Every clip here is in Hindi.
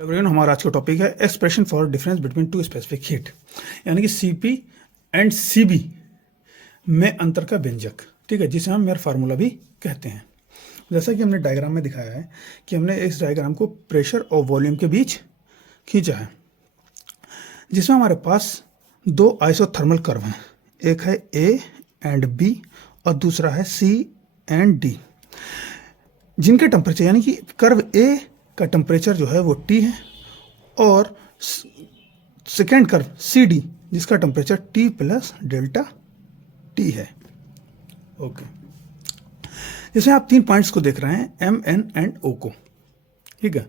एवरीवन, हमारा आज का टॉपिक है expression for difference between two specific heat, यानी कि सीपी एंड सीबी में अंतर का व्यंजक। ठीक है, जिसे हम मेयर फार्मूला भी कहते हैं। जैसा कि हमने डायग्राम में दिखाया है कि हमने इस डायग्राम को प्रेशर और वॉल्यूम के बीच खींचा है, जिसमें हमारे पास दो आइसोथर्मल कर्व हैं। एक है ए एंड बी और दूसरा है सी एंड डी, जिनके टेम्परेचर यानी कि कर्व ए का टेम्परेचर जो है वो T है और सेकेंड कर्व CD जिसका temperature T plus delta T है। ओके, जैसे आप तीन पॉइंट्स को देख रहे हैं M, N एंड O को। ठीक है,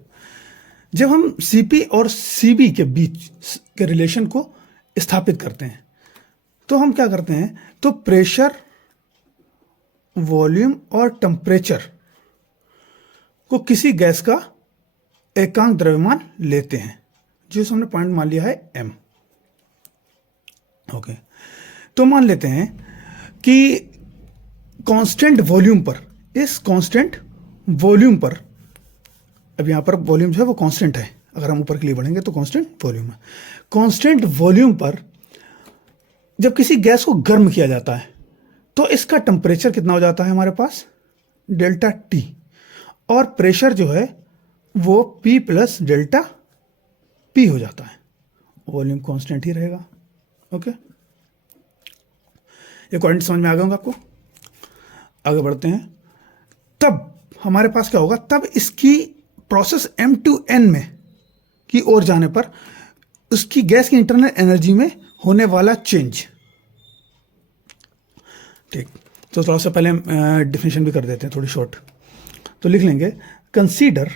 जब हम CP और CB के बीच के रिलेशन को स्थापित करते हैं तो हम क्या करते हैं, तो प्रेशर, वॉल्यूम और टेम्परेचर को किसी गैस का एकांक द्रव्यमान लेते हैं, जिसे हमने पॉइंट मान लिया है M। ओके, तो मान लेते हैं कि कांस्टेंट वॉल्यूम पर, इस कांस्टेंट वॉल्यूम पर, अब यहां पर वॉल्यूम जो है वो कांस्टेंट है, अगर हम ऊपर के लिए बढ़ेंगे तो कांस्टेंट वॉल्यूम है। कांस्टेंट वॉल्यूम पर जब किसी गैस को गर्म किया जाता है तो इसका टेम्परेचर कितना हो जाता है हमारे पास, डेल्टा T, और प्रेशर जो है वो P प्लस डेल्टा P हो जाता है। वॉल्यूम कांस्टेंट ही रहेगा। ओके, ये पॉइंट समझ में आ गया होगा आपको। आगे बढ़ते हैं, तब हमारे पास क्या होगा, तब इसकी प्रोसेस M2N में की ओर जाने पर उसकी गैस की इंटरनल एनर्जी में होने वाला चेंज। ठीक, तो थोड़ा सा पहले डिफिनेशन भी कर देते हैं थोड़ी शॉर्ट, तो लिख लेंगे, consider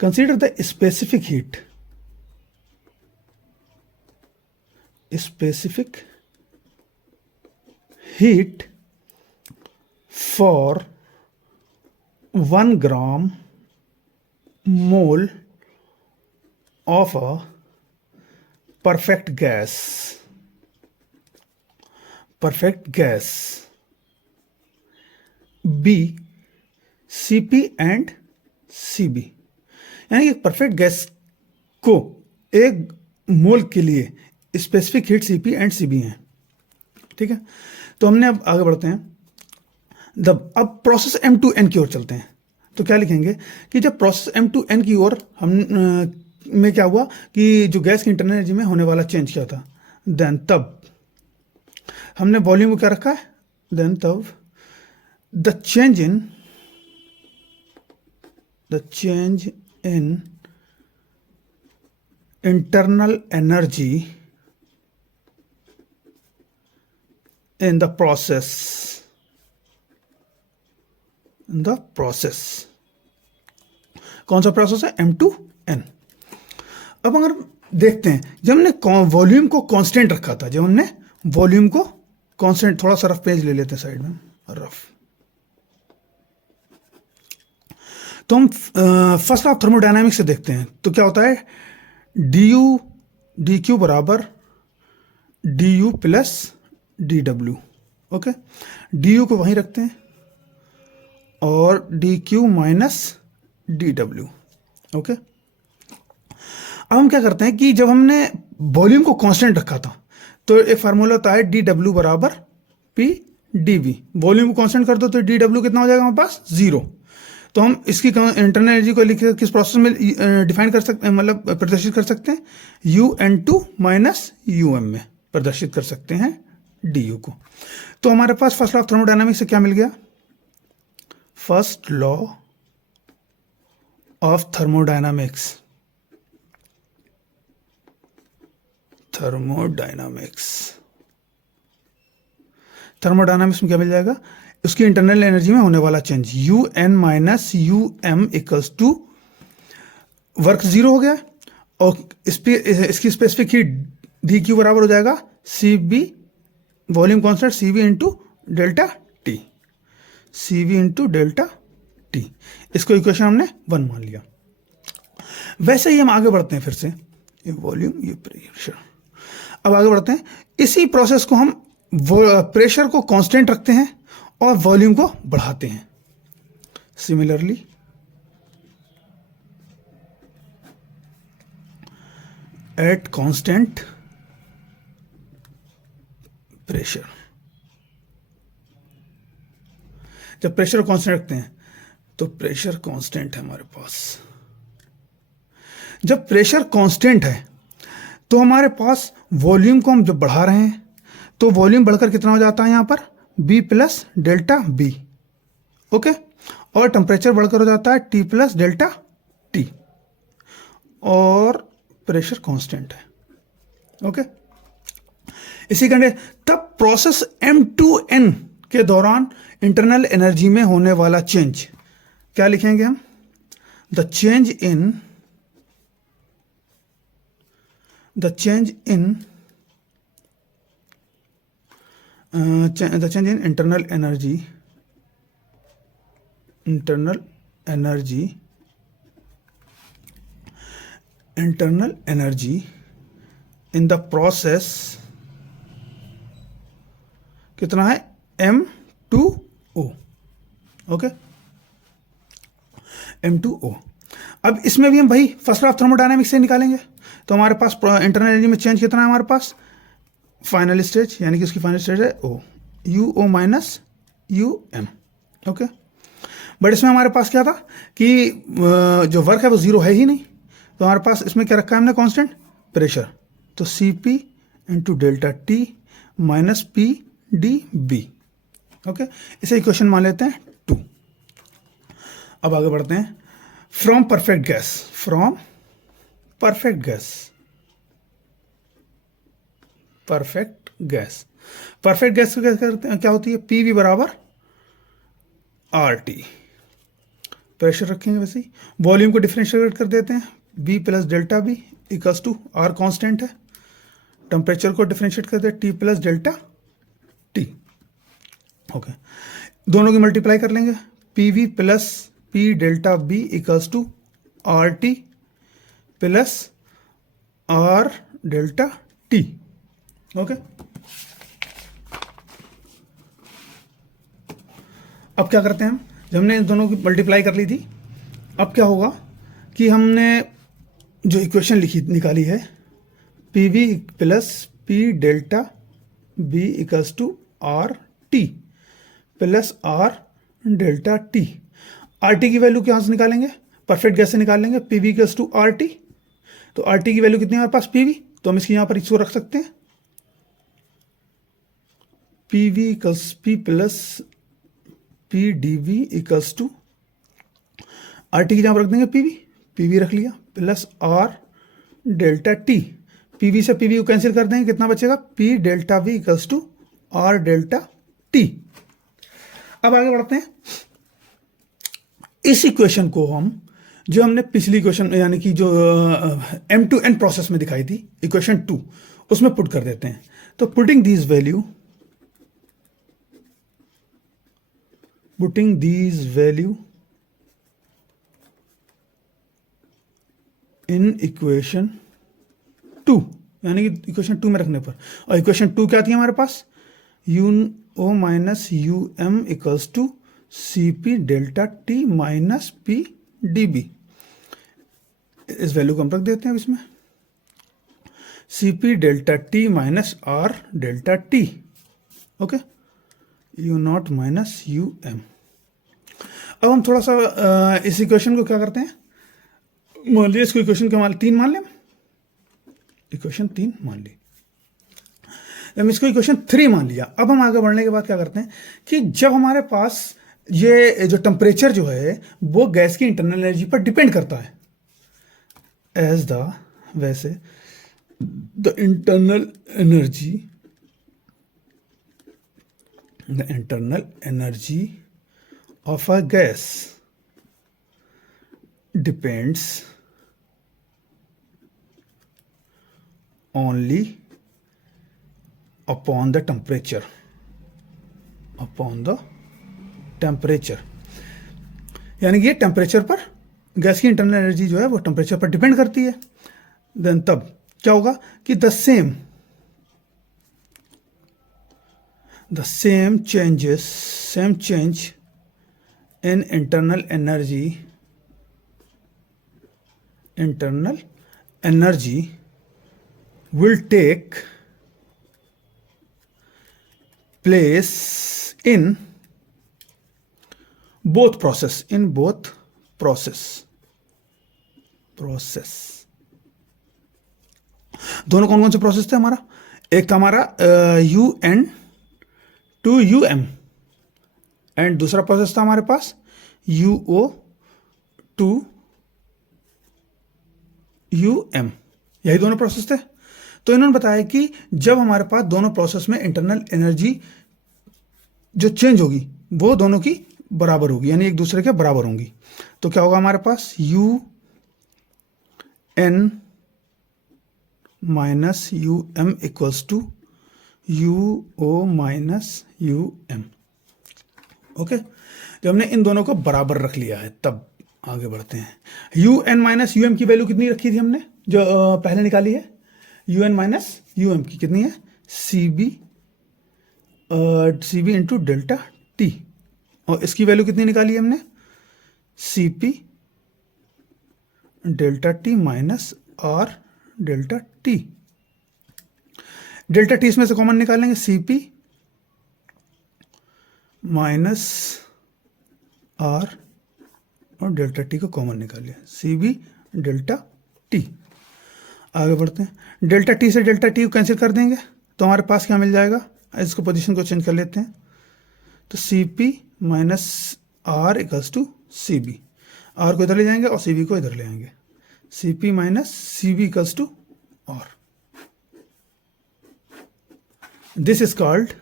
the specific heat for 1 gram mole of a perfect gas B, CP and CB, यानी कि परफेक्ट गैस को एक मोल के लिए specific heat CP and CB है। ठीक है, तो हमने अब आगे बढ़ते हैं, अब प्रोसेस M2N की ओर चलते हैं। तो क्या लिखेंगे कि जब प्रोसेस M2N की ओर हम में क्या हुआ कि जो गैस की इंटरनल एनर्जी में होने वाला चेंज क्या था, देन तब हमने वॉल्यूम को क्या रखा है, देन तब the change in internal energy in the process कौन सा प्रोसेस है, M2N। अब अगर देखते हैं, जब हमने वॉल्यूम को कांस्टेंट रखा था, थोड़ा सा रफ पेज ले लेते हैं साइड में, रफ, तो हम फर्स्ट ऑफ थर्मोडायनामिक्स से देखते हैं। तो क्या होता है, dQ बराबर du plus dW। Okay, du को वहीं रखते हैं और dQ माइनस dW। ओके, अब हम क्या करते हैं कि जब हमने वॉल्यूम को कांस्टेंट रखा था तो एक फार्मूला होता है dW बराबर P/dV। वॉल्यूम को कांस्टेंट कर दो तो dW कितना हो जाएगा हमारे पास, 0। तो हम इसकी इंटरनल एनर्जी को लिख किस प्रोसेस में डिफाइन कर सकते हैं, मतलब प्रदर्शित कर सकते हैं, UN2 माइनस UM में प्रदर्शित कर सकते हैं DU को। तो हमारे पास फर्स्ट लॉ ऑफ थर्मोडायनामिक्स से क्या मिल गया, फर्स्ट लॉ ऑफ थर्मोडायनामिक्स में क्या मिल जाएगा, उसकी इंटरनल एनर्जी में होने वाला change UN minus UM equals to work 0 हो गया, और इसकी स्पेसिफिक हीट dQ बराबर हो जाएगा CB, volume constant, CB into delta T। इसको इक्वेशन हमने 1 मान लिया। वैसे ही हम आगे बढ़ते हैं, फिर से ये वॉल्यूम, ये प्रेशर। अब आगे बढ़ते हैं, इसी प्रोसेस को हम प्रेशर को कांस्टेंट रखते हैं और वॉल्यूम को बढ़ाते हैं। Similarly at constant pressure. जब प्रेशर कांस्टेंट रखते हैं तो प्रेशर कांस्टेंट है हमारे पास। जब प्रेशर कांस्टेंट है तो हमारे पास वॉल्यूम को हम जब बढ़ा रहे हैं तो वॉल्यूम बढ़कर कितना हो जाता है यहां पर B plus delta B। Okay, और टेम्परेचर बढ़कर हो जाता है T प्लस डेल्टा T, और प्रेशर कांस्टेंट है। ओके, इसी कंडे तब प्रोसेस M2N के दौरान इंटरनल एनर्जी में होने वाला चेंज क्या लिखेंगे हम? The change in internal energy in the process कितना है? M2O। Okay, M2O। अब इसमें भी हम भाई फर्स्ट लॉ ऑफ थर्मोडायनामिक्स से निकालेंगे। तो हमारे पास इंटरनल एनर्जी में चेंज कितना है हमारे पास? फाइनल स्टेज, यानी कि उसकी फाइनल स्टेज है O, UO minus UM। Okay, but इसमें हमारे पास क्या था कि जो वर्क है वो जीरो है ही नहीं, तो हमारे पास इसमें क्या रखा है हमने? Constant pressure. तो CP into delta T minus PdB। Okay, इसे इक्वेशन मान लेते हैं 2। अब आगे बढ़ते हैं। फ्रॉम परफेक्ट गैस को क्या करते हैं? क्या होती है? PV बराबर RT। प्रेशर रखेंगे वैसे ही, वॉल्यूम को डिफरेंशिएट कर देते हैं, B plus delta B equals to R constant है, टेम्परेचर को डिफरेंशिएट कर दें T plus delta T। Okay, दोनों की मल्टीप्लाई कर लेंगे, PV plus P delta B equals to RT plus R delta T। Okay, अब क्या करते हैं हम? जब हमने इन दोनों की मल्टीप्लाई कर ली थी, अब क्या होगा कि हमने जो इक्वेशन निकाली है PV plus P delta B equals to RT plus R delta T। RT की वैल्यू कहाँ से निकालेंगे? परफेक्ट गैस से निकाल लेंगे, PV इक्वल्स टू RT। तो RT की वैल्यू कितनी है हमारे पास? PV, तो हम इसकी यहाँ पर इसको रख सकते हैं, PV equals P plus PdV equals to RT की जहाँ पर रख देंगे PV रख लिया, plus R delta T। PV से PV को कैंसिल कर देंगे, कितना बचेगा? P delta V equals to R delta T। अब आगे बढ़ते हैं। इस इक्वेशन को हम, जो हमने पिछली इक्वेशन यानी कि जो M2N प्रोसेस में दिखाई थी इक्वेशन 2, उसमें पुट कर देते हैं। तो putting these value in equation 2, यानी कि इक्वेशन 2 में रखने पर, और इक्वेशन 2 क्या थी हमारे पास? UO minus UM equals to CP delta T minus PdB। इस वैल्यू को हम रख देते हैं इसमें, CP delta T minus R delta T। Okay, U0 minus UM। अब हम थोड़ा सा इस इक्वेशन को क्या करते हैं, मान लीजिए इसको इक्वेशन क्या मान 3 मान लें, इक्वेशन 3 मान ली, हम इसको इक्वेशन 3 मान लिया। अब हम आगे बढ़ने के बाद क्या करते हैं कि जब हमारे पास ये जो टेम्परेचर जो है वो गैस की इंटरनल एनर्जी पर डिपेंड करता है, एज द वैसे the internal energy of a gas depends only upon the temperature, यानी कि टेम्परेचर पर गैस की इंटरनल एनर्जी जो है वो टेम्परेचर पर डिपेंड करती है। देन तब क्या होगा कि the same change in internal energy will take place in both process, दोनों कौन कौन से प्रोसेस थे हमारा? एक था हमारा UN to UM एंड दूसरा प्रोसेस था हमारे पास UO to UM, यही दोनों प्रोसेस थे। तो इन्होंने बताया कि जब हमारे पास दोनों प्रोसेस में इंटरनल एनर्जी जो चेंज होगी वो दोनों की बराबर होगी, यानी एक दूसरे के बराबर होंगी। तो क्या होगा हमारे पास UN minus UM equals to UO minus UM। Okay, जब हमने इन दोनों को बराबर रख लिया है तब आगे बढ़ते हैं। UN माइनस UM की वैल्यू कितनी रखी थी हमने जो पहले निकाली है? UN माइनस UM की कितनी है? CB इंटू डेल्टा T, और इसकी वैल्यू कितनी निकाली है हमने? CP delta T minus R delta T। Delta T इसमें से कॉमन निकालेंगे, CP माइनस R और डेल्टा T को कॉमन निकालिए, CB डेल्टा T। आगे बढ़ते हैं, डेल्टा T से डेल्टा T को कैंसिल कर देंगे तो हमारे पास क्या मिल जाएगा? इसको पोजीशन को चेंज कर लेते हैं, तो CP minus R equals to CB, R को इधर ले जाएंगे और CB को इधर ले आएंगे, CP minus CB equals to R। This is called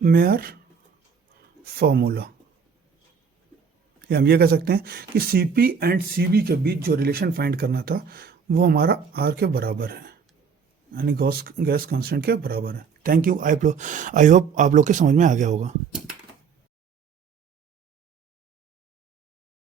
Mayer formula. या हम ये कह सकते हैं कि CP एंड CB के बीच जो रिलेशन फाइंड करना था वो हमारा R के बराबर है, यानी गैस कांस्टेंट के बराबर है। Thank you. आई होप आप लोग के समझ में आ गया होगा।